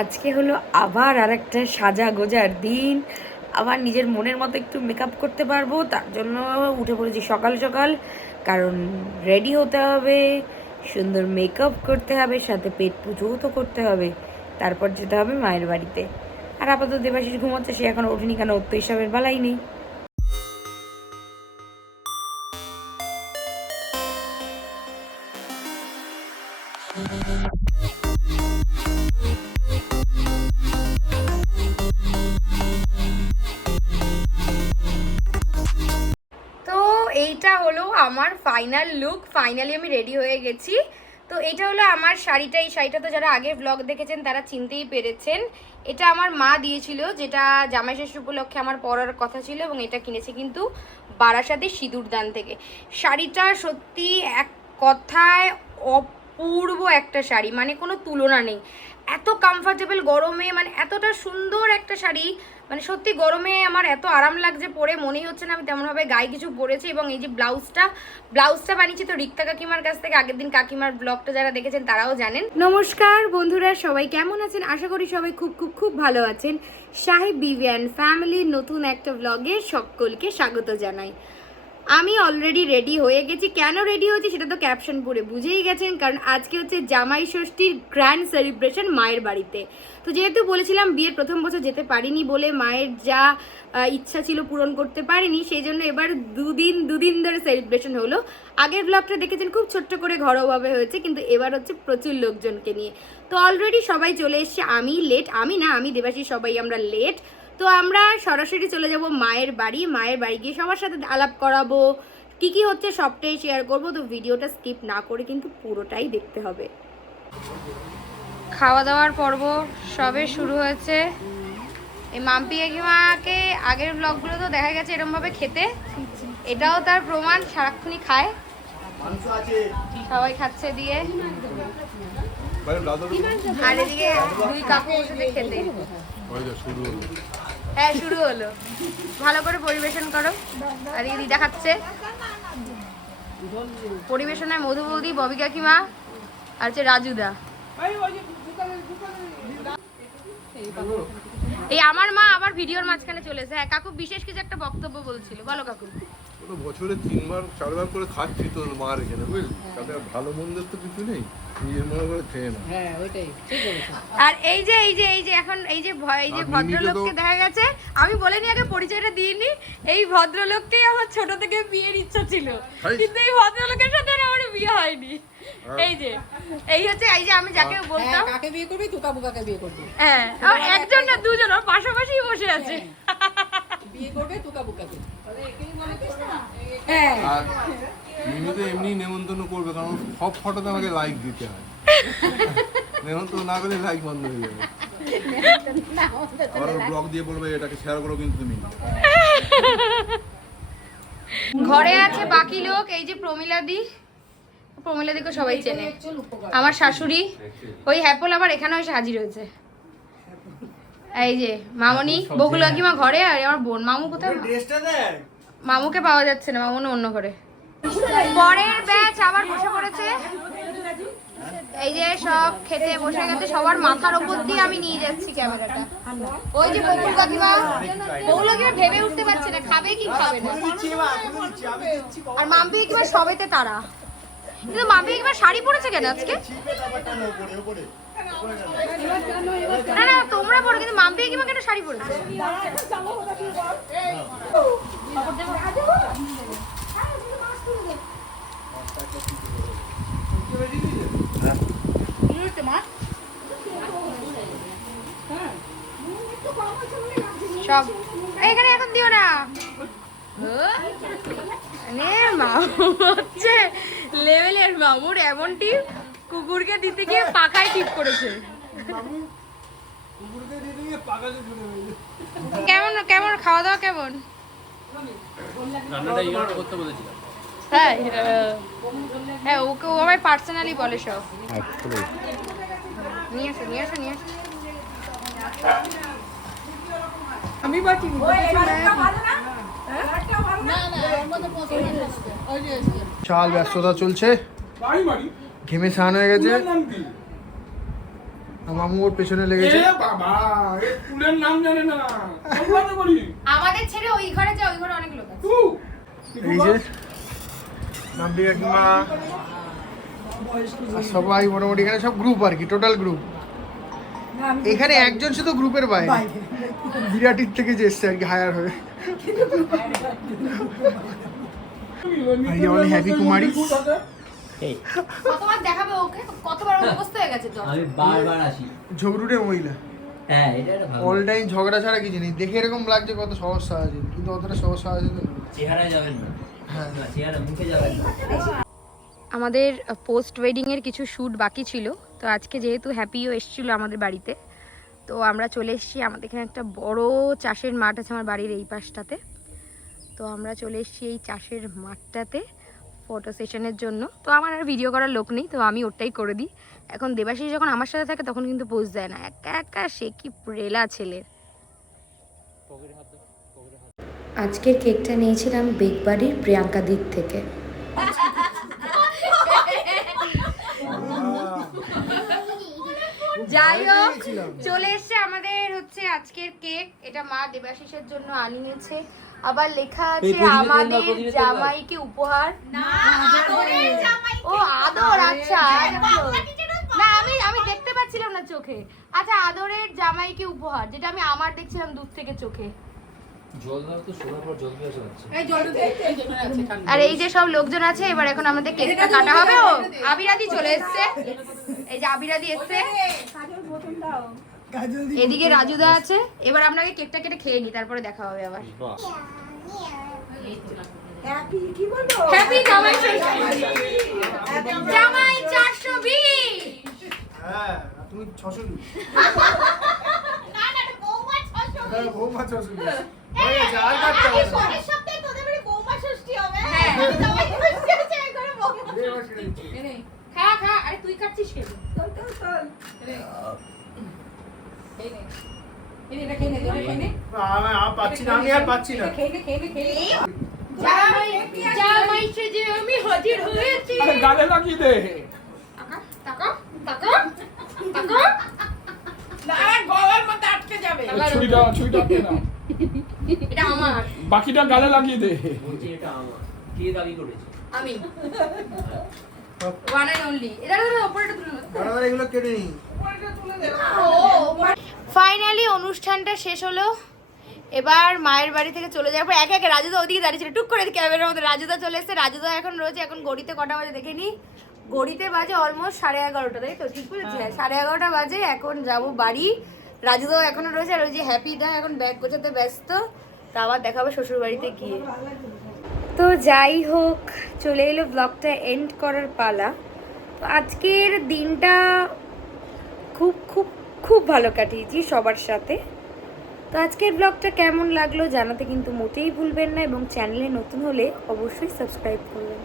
আজকে হলো আবার আরেকটা সাজা গোজার দিন। আবার নিজের মনের মতো একটু মেকআপ করতে পারবো, তার জন্য উঠে পড়েছি সকাল সকাল। কারণ রেডি হতে হবে, সুন্দর মেকআপ করতে হবে, সাথে পেট পুজোও তো করতে হবে। তারপর যেতে হবে মায়ের বাড়িতে। আর আপাতত দেবাশিস ঘুমোচ্ছে, সে এখনো ওঠেনি, কেন ওর তো হিসাবের বেলাই নেই। এইটা হলো আমার ফাইনাল লুক। ফাইনালি আমি রেডি হয়ে গেছি। তো এটা হলো আমার শাড়িটা। এই শাড়িটা তো যারা আগের ব্লগ দেখেছেন তারা চিনতেই পেরেছেন। এটা আমার মা দিয়েছিল, যেটা জামাই ষষ্ঠী উপলক্ষে আমার পরার কথা ছিল, এবং এটা কিনেছি কিন্তু বারাসাতের সিঁদুরদান থেকে। শাড়িটা সত্যি এক কথায় অপূর্ব একটা শাড়ি, মানে কোনো তুলনা নেই। এত কমফর্টেবল গরমে, মানে এতটা সুন্দর একটা শাড়ি, মানে সত্যি গরমে আমার এত আরাম লাগছে পরে, মনেই হচ্ছে না আমি তেমনভাবে গায়ে কিছু পরেছি। এবং এই যে ব্লাউজটা বানিয়েছি তো রিক্তা কাকিমার কাছ থেকে। আগের দিন কাকিমার ব্লগটা যারা দেখেছেন তারাও জানেন। নমস্কার বন্ধুরা, সবাই কেমন আছেন? আশা করি সবাই খুব খুব খুব ভালো আছেন। সাহেব বিবিয়ান ফ্যামিলির নতুন একটা ব্লগে সকলকে স্বাগত জানাই। আমি অলরেডি রেডি হয়ে গেছি। কেন রেডি হয়েছি সেটা তো ক্যাপশন পড়ে বুঝেই গেছেন, কারণ আজকে হচ্ছে জামাই ষষ্ঠীর গ্র্যান্ড সেলিব্রেশন মায়ের বাড়িতে। তো যেহেতু বলেছিলাম বিয়ের প্রথম বছর যেতে পারিনি বলে মায়ের যা ইচ্ছা ছিল পূরণ করতে পারিনি, সেই জন্য এবার দুদিন ধরে সেলিব্রেশন হলো। আগের ব্লগটা দেখেছেন খুব ছোট্ট করে ঘরোয়াভাবে হয়েছে, কিন্তু এবার হচ্ছে প্রচুর লোকজনকে নিয়ে। তো অলরেডি সবাই চলে এসছে। আমি দেবাশিস সবাই আমরা লেট। তো আমরা সরাসরি চলে যাব মায়ের বাড়ি গিয়ে সবার সাথে আলাপ করাবো, কি হচ্ছে সবটাই শেয়ার করবো। তো ভিডিওটা স্কিপ না করে কিন্তু পুরোটাই দেখতে হবে। খাওয়া দাওয়ার পর্ব সবে শুরু হয়েছে। এই মাম্পি কাকিমাকে আগের ব্লগগুলো তো দেখা গেছে এরমভাবে খেতে, এটাও তার প্রমাণ, সারাক্ষণই খায়। সবাই খাচ্ছে দিয়ে, আর এদিকে দুই কাকু বসে খেতে। হ্যাঁ, শুরু হলো। ভালো করে পরিবেশন করো। আর এই দিদা খাচ্ছে। পরিবেশনায় মধু বৌদি, ববি কাকিমা, আর হচ্ছে রাজুদা। এই আমার মা আবার ভিডিওর মাঝখানে চলেছে। হ্যাঁ কাকু, বিশেষ কিছু একটা বক্তব্য বলছিল, বলো কাকু। বছরে 3বার 4বার করে খাচ্ছি তো মার এখানে, বুঝলি? তাতে ভালো মন্দের তো কিছু নেই, নিজের মনে করে খেয়ে না। হ্যাঁ ওইটাই ঠিক বলেছো। আর এই যে এখন এই যে ভদ্রলোককে দেখা গেছে, আমি বলিনি আগে, পরিচয়টা দিইনি। এই ভদ্রলোককেই আমার ছোট থেকে বিয়ের ইচ্ছা ছিল, কিন্তু এই ভদ্রলোকের সাথে আমার বিয়ে হয়নি। এই হচ্ছে আমি যাকে বলতাম কাকে বিয়ে করবি, তুই কাকে বিয়ে করবি। হ্যাঁ, আর একজন না দুজন ওর পাশাপাশি বসে আছে। বিয়ে করবে তুই কাকে। হ্যাঁ, মিমিতে এমনি নেমন্তন্ন করবে, কারণ সব ফটোতে আমাকে লাইক দিতে হয়। নেমন্তন্ন না করলে লাইক বন্ধ হয়ে যাবে। আবার ব্লগ দিয়ে বলবে এটাকে শেয়ার করো কিন্তু তুমি। ঘরে আছে বাকি লোক। এই যে প্রমিলাদিকে সবাই চেনে, আমার শাশুড়ি। ওই হ্যাপল আবার এখানে এসে হাজির হয়েছে। এই যে মামনি, বকুল কাকিমা ঘরে, আর আমার বোন। মামু কোথায়? মামুকে পাওয়া যাচ্ছে না, মামু অন্য ঘরে। পরের ব্যাচ আবার বসে পড়েছে। এই যে সব খেতে বসে গেছে, সবার মাথার ওপর দিয়ে আমি নিয়ে যাচ্ছি ক্যামেরাটা। ওই যে বকুল কাকিমা ভেবে উঠতে পারছে না খাবে কি খাবে না। আর মাম্পি কাকিমা সবেতে তারা, কিন্তু মাম্পি কাকিমা শাড়ি পরেছে কেন আজকে? না তোমরা পড়ো, কিন্তু মাম্পি কাকিমা কেন শাড়ি পরেছে? সব এখানে এখন দিও না। হচ্ছে লেভেলের মামুর এমন টিপ, কুকুরকে দিতে গিয়ে পাখায় টিপ করেছে। কেমন খাওয়া দাওয়া কেমন? হ্যাঁ ওকে, ও আমায় পার্সোনালি বলে সব। নিয়ে আসো। আমি বাকি বিশাল ব্যস্ততা চলছে, ঘেমে স্নান হয়ে গেছে। মামু ওর পেছনে লেগেছে। বাবা এই ফুলের নাম জানে না বলতে বলি আমাদের ছেড়ে ওই ঘরে যা, ওই ঘরে অনেক লোক আছে। এই যে নামটি কাকিমা আর সবাই মোটামুটি এখানে সব গ্রুপ আর কি, টোটাল গ্রুপ। এখানে একজন শুধু গ্রুপের বাইরে, বিরাটির থেকে যে এসছে আর কি হায়ার হয়ে। আর এই আমাদের হ্যাপি কুমারী। কতবার দেখাবে ওকে, কতবার অভ্যস্ত হয়ে গেছে তো। আমি বারবার আসি। ঝগড়ুটে মহিলা, হ্যাঁ এটা একটা ভালো। অল টাইম ঝগড়া ছাড়া কিছু নেই। দেখে এরকম লাগছে কত সহজ সহজ, কিন্তু অতটা সহজ সহজ তো না। চেহারায় যাবেন না। হ্যাঁ না, চেহারা মুখে যাবেন না। আমাদের পোস্ট ওয়েডিংয়ের কিছু শ্যুট বাকি ছিল, তো আজকে যেহেতু হ্যাপিও এসেছিলো আমাদের বাড়িতে, তো আমরা চলে এসেছি। আমাদের এখানে একটা বড় চাষের মাঠ আছে আমার বাড়ির এই পাশটাতে, তো আমরা চলে এসেছি এই চাষের মাঠটাতে ফটো সেশনের জন্য। তো আমার আর ভিডিও করার লোক নেই, তো আমি ওটাই করে দিই। এখন দেবাশিস যখন আমার সাথে থাকে তখন কিন্তু পোজ দেয় না, একা একা সে কি প্রেলা ছেলের। আজকের কেকটা নিয়েছিলাম বেকবাড়ির প্রিয়াঙ্কা দিক থেকে। যাই হোক, চলে এসছে আমাদের হচ্ছে আজকের কেক। এটা মা দেবাশিসের জন্য আনিয়েছে, আবার লেখা আছে আমাদের জামাইকে উপহার। ও আদর, আচ্ছা না আমি দেখতে পাচ্ছিলাম না চোখে। আচ্ছা আদরের জামাইকে উপহার, যেটা আমি আমার দেখছিলাম দূর থেকে চোখে। আর এই যে সব লোকজন আছে, এবার এখন আমাদের কেকটা কাটা হবে। ও আবিরাদি চলে এসছে, এই যে আবিরাদি এসছে, এদিকে রাজুদা আছে। এবার আপনাকে কেকটা কেটে খেয়ে নি, তারপরে দেখা হবে আবার। হ্যাপি জামাই ষষ্ঠী। জামাই 420। হ্যাঁ তুমি 600 দিও। না না বৌমা 620। হ্যাঁ বৌমা 600 দিও। হয়ে গেছে, আর কাটতে হবে না। পরের সপ্তাহে তোদের বাড়ি বৌমা ষষ্ঠী হবে। হ্যাঁ জামাই ষষ্ঠী আছে, একবারে বৌমা। খা খা, আরে তুই কাটছিস কেন? আমি আর পাচ্ছি না। জামাই সেজে আমি হাজির হয়েছি। আরে গালে লাগিয়ে দে তাকা তাকা তাকা। গলার মধ্যে আটকে যাবে। ছুরিটা আটকে না, এটা আমার, বাকিটা গালে লাগিয়ে দে। বলছি এটা আমার। কে দাবি করেছে? আমি ওয়ান এন্ড অনলি। এটা উপরেটা তুলে নাও। বরাবর এগুলো কেটে নিই। ফাইনালি অনুষ্ঠানটা শেষ হলো। এবার মায়ের বাড়ি থেকে চলে যাওয়ার পর একে একে রাজুদা ওদিকে দাঁড়িয়ে ছিল, টুক করে ক্যামেরার মধ্যে রাজুদা চলে এসেছে। রাজুদা এখন রয়েছে, এখন ঘড়িতে কটা বাজে দেখে নি, ঘড়িতে বাজে অলমোস্ট 11:30, তাই তো? ঠিক বলেছি, 11:30 বাজে। এখন যাব বাড়ি। রাজুদাও এখনো রয়েছে, আর ওই যে হ্যাপিদা এখন ব্যাগ গোছাতে ব্যস্ত। তা আবার দেখা হবে শ্বশুর বাড়িতে গিয়ে। তো যাই হোক, চলে এলো ব্লগটা এন্ড করার পালা। তো আজকের দিনটা খুব খুব খুব ভালো কাটিয়েছি সবার সাথে। তো আজকের ব্লগটা কেমন লাগলো জানাতে কিন্তু মোটেই ভুলবেন না, এবং চ্যানেলে নতুন হলে অবশ্যই সাবস্ক্রাইব করবেন।